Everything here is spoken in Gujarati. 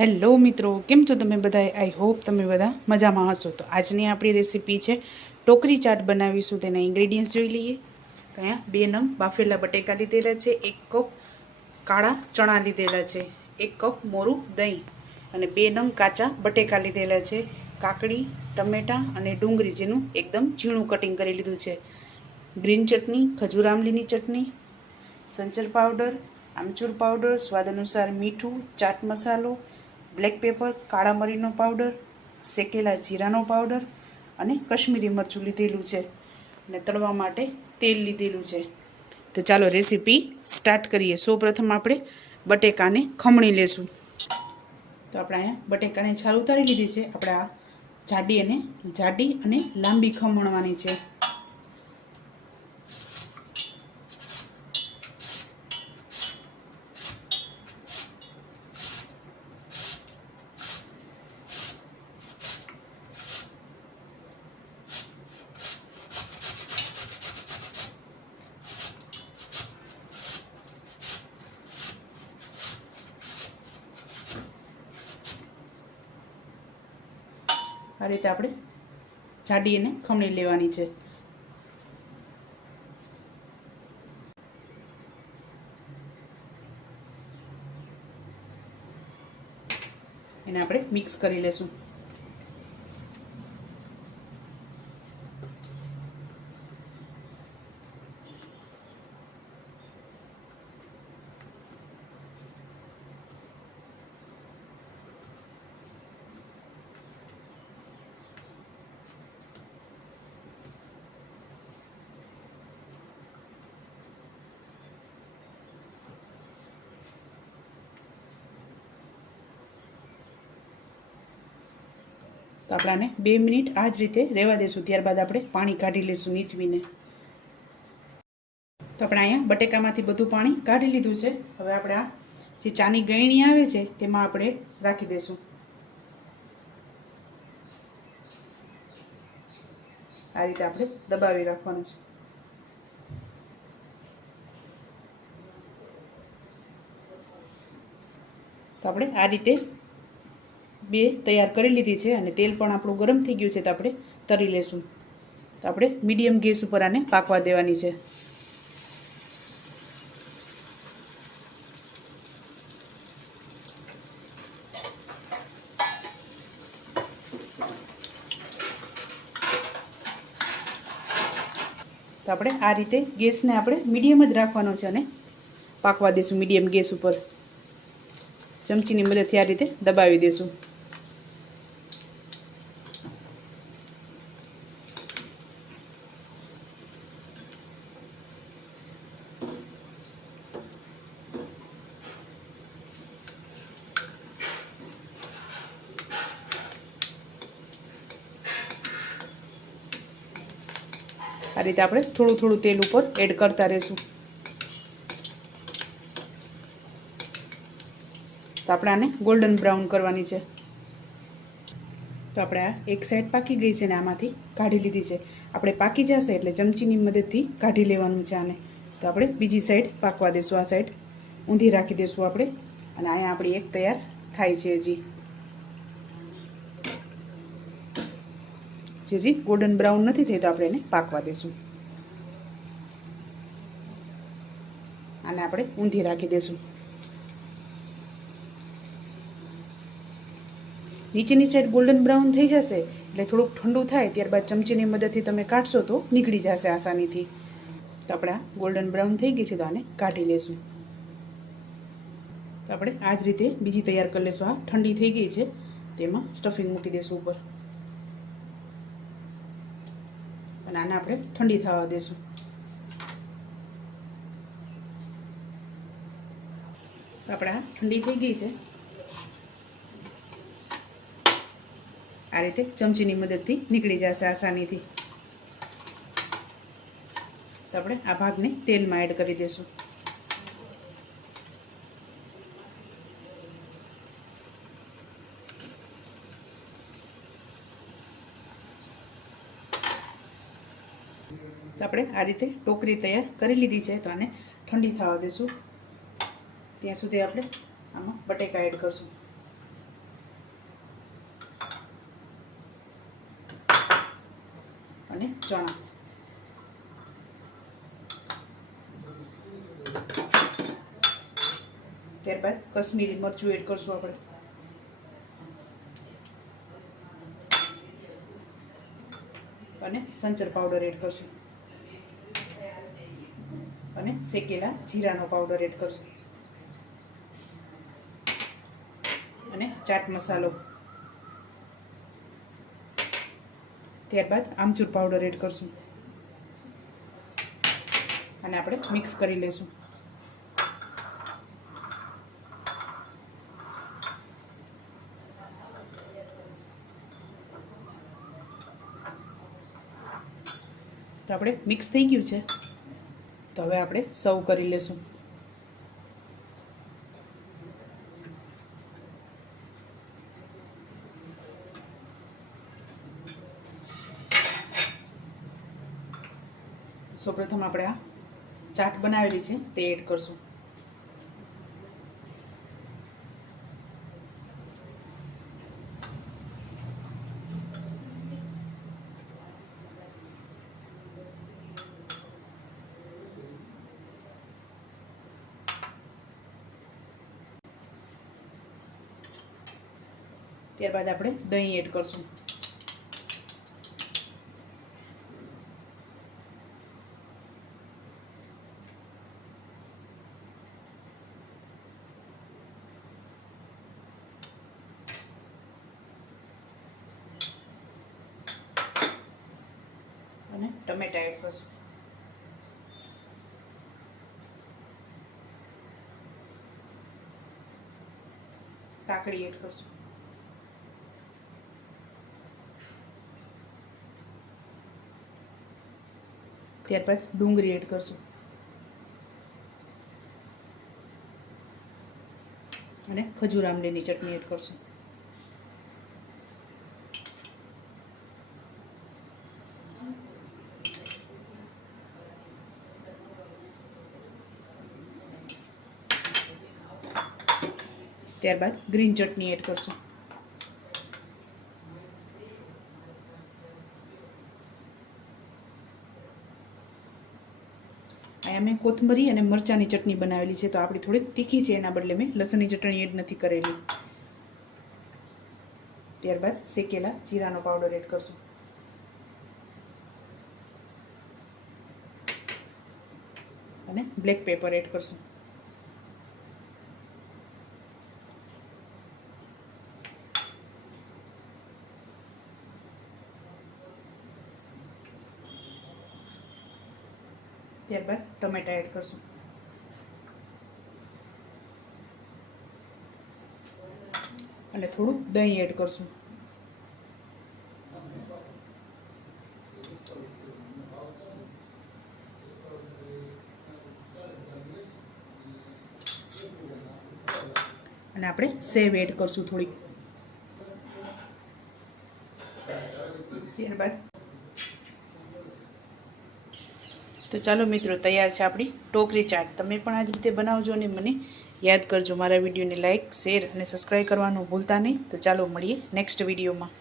હેલો મિત્રો, કેમ છો તમે બધા આઈ હોપ તમે બધા મજામાં હશો. તો આજની આપણી રેસીપી છે ટોકરી ચાટ બનાવીશું. તેના ઇન્ગ્રેડિયન્ટ્સ જોઈ લઈએ. તો અહીંયા બે નંગ બાફેલા બટેકા લીધેલા છે, એક કપ કાળા ચણા લીધેલા છે, એક કપ મોરું દહીં અને બે નંગ કાચા બટેકા લીધેલા છે, કાકડી, ટમેટાં અને ડુંગળી જેનું એકદમ ઝીણું કટિંગ કરી લીધું છે. ગ્રીન ચટણી, ખજૂર આમલીની ચટણી, સંચર પાવડર આમચૂર પાવડર સ્વાદ અનુસાર મીઠું, ચાટ મસાલો બ્લેક પેપર, કાળા મરીનો પાવડર, શેકેલા જીરાનો પાવડર અને કશ્મીરી મરચું લીધેલું છે અને તળવા માટે તેલ લીધેલું છે. તો ચાલો રેસીપી સ્ટાર્ટ કરીએ. સૌપ્રથમ આપણે બટેકાને ખમણી લેશું. તો આપણે અહીંયા બટેકાને છાલ ઉતારી લીધી છે. આપણે આ જાડી અને જાડી અને લાંબી ખમણવાની છે. આ રીતે આપણે જાડી એને ખમણી લેવાની છે. એને આપણે મિક્સ કરી લેશું. તો આપણે આને બે મિનિટ આ જ રીતે રહેવા દેશું. ત્યારબાદ આપણે પાણી કાઢી લઈશું નીચવીને. તો આપણે અહીંયા બટેકામાંથી બધું પાણી કાઢી લીધું છે. હવે આપણે આ જે ચાની ગયણી આવે છે, તેમાં આપણે રાખી દઈશું આ રીતે આપણે દબાવી રાખવાનું છે. તો આપણે આ રીતે બે તૈયાર કરી લીધી છે અને તેલ પણ આપણું ગરમ થઈ ગયું છે તો આપણે તરી લેશું. તો આપણે મીડિયમ ગેસ ઉપર આને પાકવા દેવાની છે. તો આપણે આ રીતે ગેસને આપણે મીડિયમ જ રાખવાનો છે અને પાકવા દઈશું મીડિયમ ગેસ ઉપર. ચમચીની મદદથી આ રીતે દબાવી દઈશું આ રીતે આપણે થોડું થોડું તેલ ઉપર એડ કરતા રહીશું. તો આપણે આને ગોલ્ડન બ્રાઉન કરવાની છે. તો આપણે આ એક સાઈડ પાકી ગઈ છે ને આમાંથી કાઢી લીધી છે. આપણે પાકી જશે એટલે ચમચીની મદદથી કાઢી લેવાનું છે આને. તો આપણે બીજી સાઈડ પાકવા દઈશું આ સાઈડ ઊંધી રાખી દઈશું આપણે. અને અહીંયા આપણી એક તૈયાર થાય છે હજી. જે હજી ગોલ્ડન બ્રાઉન નથી થઈ તો આપણે એને પાકવા દઈશું આને આપણે ઊંધી રાખી દઈશું નીચેની સાઈડ ગોલ્ડન બ્રાઉન થઈ જશે, એટલે થોડુંક ઠંડુ થાય, ત્યારબાદ ચમચીની મદદથી તમે કાઢશો તો નીકળી જશે આસાનીથી. તો આપણે ગોલ્ડન બ્રાઉન થઈ ગઈ છે તો આને કાઢી લેશું. તો આપણે આ જ રીતે બીજી તૈયાર કરી લેશું. આ ઠંડી થઈ ગઈ છે, તેમાં સ્ટફિંગ મૂકી દઈશું ઉપર. અને આને આપણે ઠંડી થવા દઈશું આપણે ઠંડી થઈ ગઈ છે. આ રીતે ચમચીની મદદથી નીકળી જશે આસાનીથી. તો આપણે આ ભાગને તેલમાં એડ કરી દઈશું તો આપણે આ રીતે ટોકરી તૈયાર કરી લીધી છે. તો આને ઠંડી થવા દઈશું ત્યાં સુધી આપણે આમાં બટેકા એડ કરશું. અને ચણા. ત્યારબાદ કશ્મીરી મરચું એડ કરશું આપણે. અને સંચર પાવડર એડ કરશું. અને શેકેલા જીરાનો પાવડર એડ કરશું અને ચાટ મસાલો. ત્યારબાદ આમચૂર પાવડર એડ કરશું. અને આપણે મિક્સ કરી લઈશું તો આપણે મિક્સ થઈ ગયું છે. તો હવે આપણે સર્વ કરી લેશું. સૌપ્રથમ આપણે આ ચાટ બનાવેલી છે, તે એડ કરશું. ત્યારબાદ આપણે દહીં એડ કરશું. અને ટમેટા એડ કરશું. કાકડી એડ કરશું. ત્યારબાદ ડુંગળી એડ કરશું. અને ખજૂર આંબલીની ચટણી એડ કરશું. ત્યારબાદ ગ્રીન ચટણી એડ કરશું અહીંયા કોથમરી અને મરચાંની ચટણી બનાવેલી છે, તો આપણી થોડીક તીખી છે, એના બદલે મેં લસણની ચટણી એડ નથી કરેલી. ત્યારબાદ શેકેલા જીરાનો પાવડર એડ કરશું. અને બ્લેક પેપર એડ કરશું. ત્યારબાદ ટમેટા એડ કરશું. અને થોડું દહીં એડ કરશું. અને આપણે સેવ એડ કરશું થોડીક. ત્યારબાદ તો ચાલો મિત્રો, તૈયાર છે આપણી ટોકરી ચાટ. તમે પણ આ જ રીતે બનાવજો અને મને યાદ કરજો. મારા વિડીયોને લાઇક શેર અને સબસ્ક્રાઈબ કરવાનું ભૂલતા નહીં. તો ચાલો મળીએ નેક્સ્ટ વિડીયોમાં.